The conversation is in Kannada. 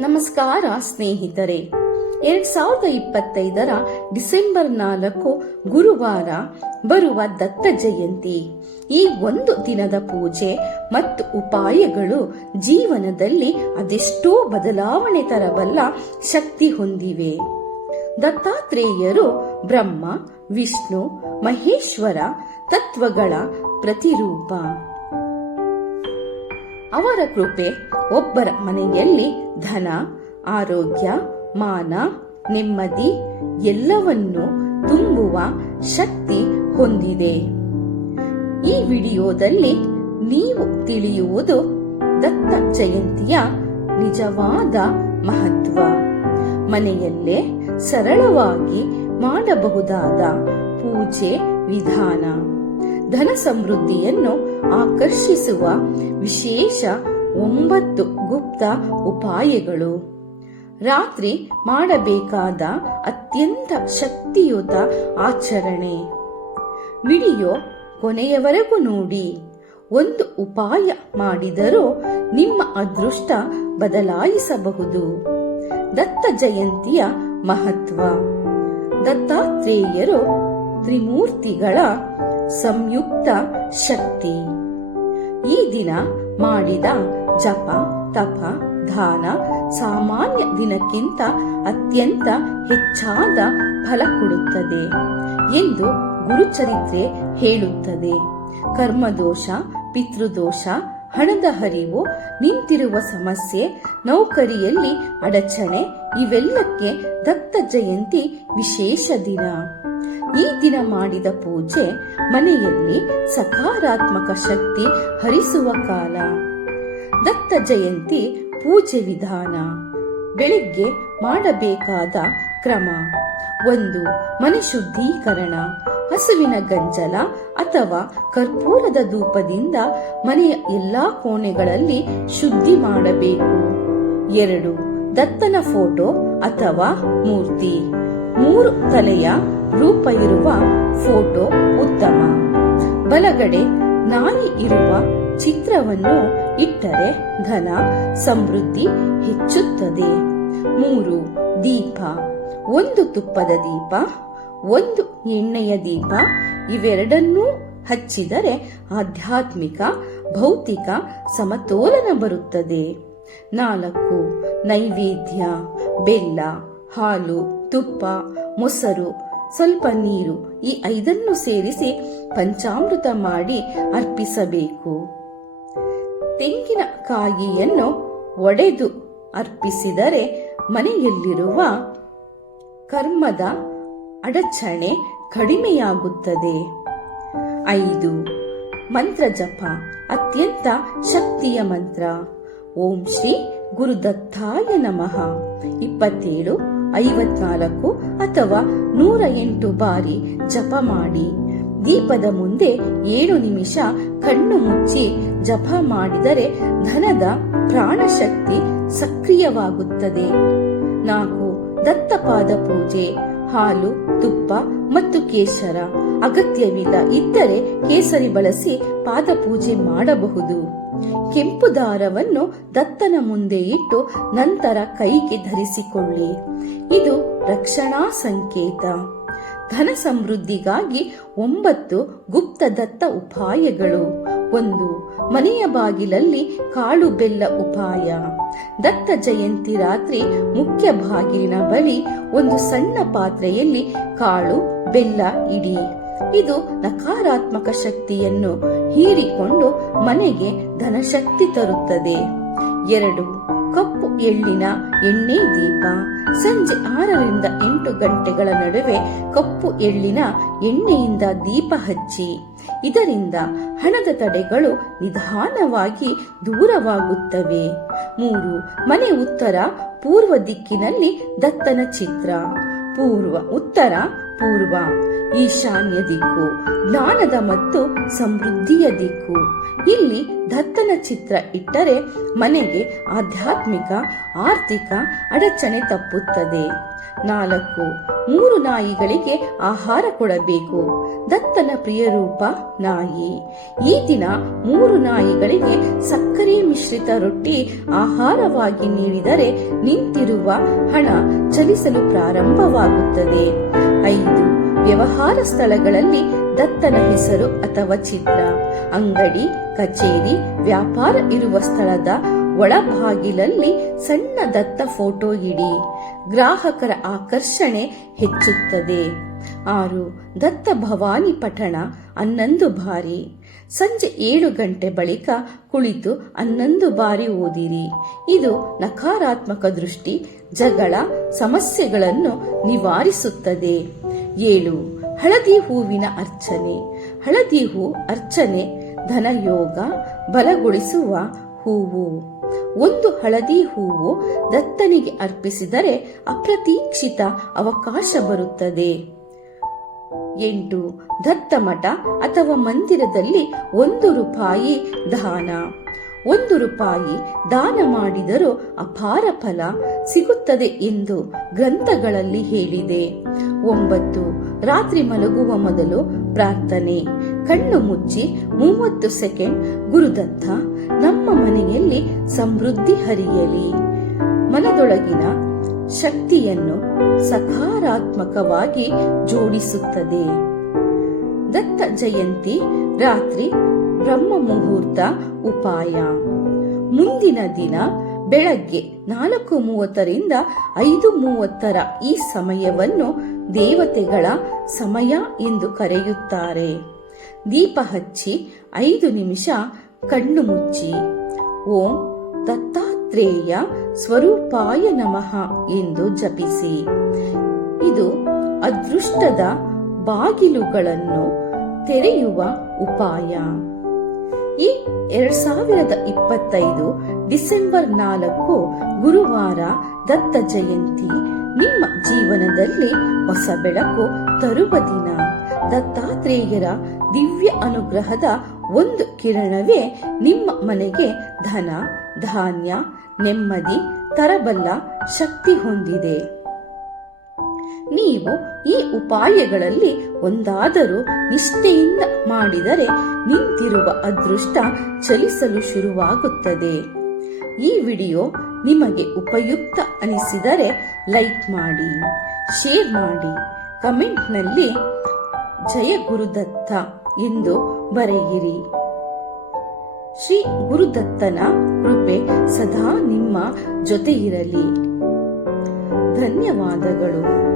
ನಮಸ್ಕಾರ ಸ್ನೇಹಿತರೆ. ಎರಡ್ ಸಾವಿರದ ಇಪ್ಪತ್ತೈದರ ಡಿಸೆಂಬರ್ ನಾಲ್ಕು ಗುರುವಾರ ಬರುವ ದತ್ತ ಜಯಂತಿ. ಈ ಒಂದು ದಿನದ ಪೂಜೆ ಮತ್ತು ಉಪಾಯಗಳು ಜೀವನದಲ್ಲಿ ಅದೆಷ್ಟೋ ಬದಲಾವಣೆ ತರಬಲ್ಲ ಶಕ್ತಿ ಹೊಂದಿವೆ. ದತ್ತಾತ್ರೇಯರು ಬ್ರಹ್ಮ, ವಿಷ್ಣು, ಮಹೇಶ್ವರ ತತ್ವಗಳ ಪ್ರತಿರೂಪ. ಅವರ ಕೃಪೆ ಒಬ್ಬರ ಮನೆಯಲ್ಲಿ ಧನ, ಆರೋಗ್ಯ, ಮಾನ, ನೆಮ್ಮದಿ ಎಲ್ಲವನ್ನೂ ತುಂಬುವ ಶಕ್ತಿ ಹೊಂದಿದೆ. ಈ ವಿಡಿಯೋದಲ್ಲಿ ನೀವು ತಿಳಿಯುವುದು ದತ್ತ ಜಯಂತಿಯ ನಿಜವಾದ ಮಹತ್ವ. ಮನೆಯಲ್ಲೇ ಸರಳವಾಗಿ ಮಾಡಬಹುದಾದ ಪೂಜೆ ವಿಧಾನ. ಧನ ಸಮೃದ್ಧಿಯನ್ನು ಆಕರ್ಷಿಸುವ ವಿಶೇಷ ಒಂಬತ್ತು ಗುಪ್ತ ಉಪಾಯಗಳು. ರಾತ್ರಿ ಮಾಡಬೇಕಾದ ಅತ್ಯಂತ ಶಕ್ತಿಯುತ ಆಚರಣೆ. ವಿಡಿಯೋ ಕೊನೆಯವರೆಗೂ ನೋಡಿ. ಒಂದು ಉಪಾಯ ಮಾಡಿದರೂ ನಿಮ್ಮ ಅದೃಷ್ಟ ಬದಲಾಯಿಸಬಹುದು. ದತ್ತ ಜಯಂತಿಯ ಮಹತ್ವ. ದತ್ತಾತ್ರೇಯರು ತ್ರಿಮೂರ್ತಿಗಳ ಸಂಯುಕ್ತ ಶಕ್ತಿ. ಈ ದಿನ ಮಾಡಿದ ಜಪ, ತಪ, ದಾನ ಸಾಮಾನ್ಯ ದಿನಕ್ಕಿಂತ ಅತ್ಯಂತ ಹೆಚ್ಚಾದ ಫಲ ಕೊಡುತ್ತದೆ ಎಂದು ಗುರುಚರಿತ್ರೆ ಹೇಳುತ್ತದೆ. ಕರ್ಮದೋಷ, ಪಿತೃದೋಷ, ಹಣದ ಹರಿವು, ನಿಂತಿರುವ ಸಮಸ್ಯೆ, ನೌಕರಿಯಲ್ಲಿ ಅಡಚಣೆ ಇವೆಲ್ಲಕ್ಕೆ ದತ್ತ ಜಯಂತಿ ವಿಶೇಷ ದಿನ. ಈ ದಿನ ಮಾಡಿದ ಪೂಜೆ ಮನೆಯಲ್ಲಿ ಸಕಾರಾತ್ಮಕ ಶಕ್ತಿ ಹರಿಸುವ ಕಾಲ. ದತ್ತ ಜಯಂತಿ ಪೂಜೆ ವಿಧಾನ. ಬೆಳಿಗ್ಗೆ ಮಾಡಬೇಕಾದ ಕ್ರಮ. ಒಂದು, ಮನೆ ಶುದ್ಧೀಕರಣ. ಹಸುವಿನ ಗಂಜಲ ಅಥವಾ ಕರ್ಪೂರದ ಧೂಪದಿಂದ ಮನೆಯ ಎಲ್ಲಾ ಕೋಣೆಗಳಲ್ಲಿ ಶುದ್ಧಿ ಮಾಡಬೇಕು. ಎರಡು, ದತ್ತನ ಫೋಟೋ ಅಥವಾ ಮೂರ್ತಿ. ಮೂರು ತಲೆಯ ರೂಪ ಇರುವ ಫೋಟೋ ಉತ್ತಮ. ಬಲಗಡೆ ನಾಯಿ ಇರುವ ಚಿತ್ರವನ್ನು ಇಟ್ಟರೆ ಧನ ಸಮೃದ್ಧಿ ಹೆಚ್ಚುತ್ತದೆ. ಮೂರು, ದೀಪ. ಒಂದು ತುಪ್ಪದ ದೀಪ, ಒಂದು ಎಣ್ಣೆಯ ದೀಪ, ಇವೆರಡನ್ನೂ ಹಚ್ಚಿದರೆ ಆಧ್ಯಾತ್ಮಿಕ, ಭೌತಿಕ ಸಮತೋಲನ ಬರುತ್ತದೆ. ನಾಲ್ಕು, ನೈವೇದ್ಯ, ಬೆಲ್ಲ, ಹಾಲು, ತುಪ್ಪ, ಮೊಸರು ಸ್ವಲ್ಪ ನೀರು ಈ ಐದನ್ನು ಸೇರಿಸಿ ಪಂಚಾಮೃತ ಮಾಡಿ ಅರ್ಪಿಸಬೇಕು. ತೆಂಗಿನಕಾಯಿಯನ್ನು ಒಡೆದು ಅರ್ಪಿಸಿದರೆ ಮನೆಯಲ್ಲಿರುವ ಕರ್ಮದ ಅಡಚಣೆ ಕಡಿಮೆಯಾಗುತ್ತದೆ. ಐದು, ಮಂತ್ರ ಜಪ, ಅತ್ಯಂತ ಶಕ್ತಿಯ ಮಂತ್ರ. ಓಂ ಶ್ರೀ ಗುರುದತ್ತಾಯ ನಮಃ. ಇಪ್ಪತ್ತೇಳು, ಐವತ್ನಾಲ್ಕು ಅಥವಾ ನೂರ ಎಂಟು ಬಾರಿ ಜಪ ಮಾಡಿ. ದೀಪದ ಮುಂದೆ ಏಳು ನಿಮಿಷ ಕಣ್ಣು ಮುಚ್ಚಿ ಜಪ ಮಾಡಿದರೆ ಧನದ ಪ್ರಾಣಶಕ್ತಿ ಸಕ್ರಿಯವಾಗುತ್ತದೆ. ನಾಲ್ಕು, ದತ್ತಪಾದ ಪೂಜೆ. ಹಾಲು, ತುಪ್ಪ ಮತ್ತು ಕೇಸರ ಅಗತ್ಯವಿಲ್ಲ ಇದ್ದರೆ ಕೇಸರಿ ಬಳಸಿ ಪಾದಪೂಜೆ ಮಾಡಬಹುದು. ಕೆಂಪು ದಾರವನ್ನು ದತ್ತನ ಮುಂದೆ ಇಟ್ಟು ನಂತರ ಕೈಗೆ ಧರಿಸಿಕೊಳ್ಳಿ. ಇದು ರಕ್ಷಣಾ ಸಂಕೇತ. ಧನ ಸಮೃದ್ಧಿಗಾಗಿ ಒಂಬತ್ತು ಗುಪ್ತ ದತ್ತ ಉಪಾಯಗಳು. ಒಂದು ಮನೆಯ ಬಾಗಿಲಲ್ಲಿ ಕಾಳು ಬೆಲ್ಲ ಉಪಾಯ. ದತ್ತ ಜಯಂತಿ ರಾತ್ರಿ ಮುಖ್ಯ ಬಾಗಿಲಿನ ಬಳಿ ಒಂದು ಸಣ್ಣ ಪಾತ್ರೆಯಲ್ಲಿ ಕಾಳು, ಬೆಲ್ಲ ಇಡಿ. ಇದು ನಕಾರಾತ್ಮಕ ಶಕ್ತಿಯನ್ನು ಹೀರಿಕೊಂಡು ಮನೆಗೆ ಧನಶಕ್ತಿ ತರುತ್ತದೆ. ಎರಡು, ಕಪ್ಪು ಎಳ್ಳಿನ ಎಣ್ಣೆ ದೀಪ. ಸಂಜೆ ಆರರಿಂದ ಎಂಟು ಗಂಟೆಗಳ ನಡುವೆ ಕಪ್ಪು ಎಳ್ಳಿನ ಎಣ್ಣೆಯಿಂದ ದೀಪ ಹಚ್ಚಿ. ಇದರಿಂದ ಹಣದ ತಡೆಗಳು ನಿಧಾನವಾಗಿ ದೂರವಾಗುತ್ತವೆ. ಮೂರು, ಮನೆ ಉತ್ತರ ಪೂರ್ವ ದಿಕ್ಕಿನಲ್ಲಿ ದತ್ತನ ಚಿತ್ರ. ಪೂರ್ವ ಉತ್ತರ ಪೂರ್ವ ಈಶಾನ್ಯ ದಿಕ್ಕು, ಜ್ಞಾನದ ಮತ್ತು ಸಮೃದ್ಧಿಯ ದಿಕ್ಕು. ಇಲ್ಲಿ ದತ್ತನ ಚಿತ್ರ ಇಟ್ಟರೆ ಮನೆಗೆ ಆಧ್ಯಾತ್ಮಿಕ, ಆರ್ಥಿಕ ಅಡಚಣೆ ತಪ್ಪುತ್ತದೆ. ನಾಲ್ಕು, ಮೂರು ನಾಯಿಗಳಿಗೆ ಆಹಾರ ಕೊಡಬೇಕು. ದತ್ತನ ಪ್ರಿಯ ರೂಪ ನಾಯಿ. ಈ ದಿನ ಮೂರು ನಾಯಿಗಳಿಗೆ ಸಕ್ಕರೆ ಮಿಶ್ರಿತ ರೊಟ್ಟಿ ಆಹಾರವಾಗಿ ನೀಡಿದರೆ ನಿಂತಿರುವ ಹಣ ಚಲಿಸಲು ಪ್ರಾರಂಭವಾಗುತ್ತದೆ. ಐದು ವ್ಯವಹಾರ ಸ್ಥಳಗಳಲ್ಲಿ ದತ್ತನ ಹೆಸರು ಅಥವಾ ಚಿತ್ರ, ಅಂಗಡಿ, ಕಚೇರಿ, ವ್ಯಾಪಾರ ಇರುವ ಸ್ಥಳದ ಒಳಭಾಗಿಲಲ್ಲಿ ಸಣ್ಣ ದತ್ತ ಫೋಟೋ ಇಡಿ. ಗ್ರಾಹಕರ ಆಕರ್ಷಣೆ ಹೆಚ್ಚುತ್ತದೆ. ಆರು, ದತ್ತ ಭವಾನಿ ಪಠಣ, ಹನ್ನೊಂದು ಬಾರಿ. ಸಂಜೆ ಏಳು ಗಂಟೆ ಬಳಿಕ ಕುಳಿತು ಹನ್ನೊಂದು ಬಾರಿ ಓದಿರಿ. ಇದು ನಕಾರಾತ್ಮಕ ದೃಷ್ಟಿ, ಜಗಳ, ಸಮಸ್ಯೆಗಳನ್ನು ನಿವಾರಿಸುತ್ತದೆ. ಏಳು, ಹಳದಿ ಹೂವಿನ ಅರ್ಚನೆ. ಹಳದಿ ಹೂ ಅರ್ಚನೆ, ಧನಯೋಗ, ಬಲಗೊಳಿಸುವ ಹೂವು. ಒಂದು ಹಳದಿ ಹೂವು ದತ್ತನಿಗೆ ಅರ್ಪಿಸಿದರೆ ಅಪ್ರತೀಕ್ಷಿತ ಅವಕಾಶ ಬರುತ್ತದೆ. ಎಂಟು ದತ್ತ ಮಠ ಅಥವಾ ಮಂದಿರದಲ್ಲಿ ಒಂದು ರೂಪಾಯಿ ದಾನ. ಒಂದು ರೂಪಾಯಿ ದಾನ ಮಾಡಿದರೂ ಅಪಾರ ಫಲ ಸಿಗುತ್ತದೆ ಎಂದು ಗ್ರಂಥಗಳಲ್ಲಿ ಹೇಳಿದೆ. ಒಂಬತ್ತು, ರಾತ್ರಿ ಮಲಗುವ ಮೊದಲು ಪ್ರಾರ್ಥನೆ. ಕಣ್ಣು ಮುಚ್ಚಿ ಮೂವತ್ತು ಸೆಕೆಂಡ್ ಗುರುದತ್ತ, ನಮ್ಮ ಮನೆಯಲ್ಲಿ ಸಮೃದ್ಧಿ ಹರಿಯಲಿ. ಮನದೊಳಗಿನ ಶಕ್ತಿಯನ್ನು ಸಕಾರಾತ್ಮಕವಾಗಿ ಜೋಡಿಸುತ್ತದೆ. ದತ್ತ ಜಯಂತಿ ರಾತ್ರಿ ಬ್ರಹ್ಮ ಮುಹೂರ್ತ ಉಪಾಯ. ಮುಂದಿನ ದಿನ ಬೆಳಗ್ಗೆ ನಾಲ್ಕು ಮೂವತ್ತರಿಂದ ಐದು ಮೂವತ್ತರ ಈ ಸಮಯವನ್ನು ದೇವತೆಗಳ ಸಮಯ ಎಂದು ಕರೆಯುತ್ತಾರೆ. ದೀಪ ಹಚ್ಚಿ ಐದು ನಿಮಿಷ ಕಣ್ಣು ಮುಚ್ಚಿ. ಓಂ ದತ್ತಾತ್ರೇಯ ಸ್ವರೂಪಾಯ ನಮಃ ಎಂದು ಜಪಿಸಿ. ಇದು ಅದೃಷ್ಟದ ಬಾಗಿಲುಗಳನ್ನು ತೆರೆಯುವ ಉಪಾಯ. ಈ ಎರಡ್ ಸಾವಿರದ ಇಪ್ಪತ್ತೈದು ಡಿಸೆಂಬರ್ ನಾಲ್ಕು ಗುರುವಾರ ದತ್ತ ಜಯಂತಿ. ನಿಮ್ಮ ಜೀವನದಲ್ಲಿ ಹೊಸ ಬೆಳಕು ತರುವ ದಿನ. ದತ್ತಾತ್ರೇಯರ ದಿವ್ಯ ಅನುಗ್ರಹದ ಒಂದು ಕಿರಣವೇ ನಿಮ್ಮ ಮನೆಗೆ ಧನ, ಧಾನ್ಯ ನೆಮ್ಮದಿ ತರಬಲ್ಲ ಶಕ್ತಿ ಹೊಂದಿದೆ. ನೀವು ಈ ಉಪಾಯಗಳಲ್ಲಿ ಒಂದಾದರೂ ನಿಷ್ಠೆಯಿಂದ ಮಾಡಿದರೆ ನಿಂತಿರುವ ಅದೃಷ್ಟ ಚಲಿಸಲು ಶುರುವಾಗುತ್ತದೆ. ಈ ವಿಡಿಯೋ ನಿಮಗೆ ಉಪಯುಕ್ತ ಅನಿಸಿದರೆ ಲೈಕ್ ಮಾಡಿ, ಶೇರ್ ಮಾಡಿ. ಕಮೆಂಟ್ನಲ್ಲಿ ಜಯ ಗುರುದತ್ತ ಎಂದು ಬರೆಯಿರಿ. ಶ್ರೀ ಗುರುದತ್ತನ ಕೃಪೆ ಸದಾ ನಿಮ್ಮ ಜೊತೆ ಇರಲಿ ಧನ್ಯವಾದಗಳು.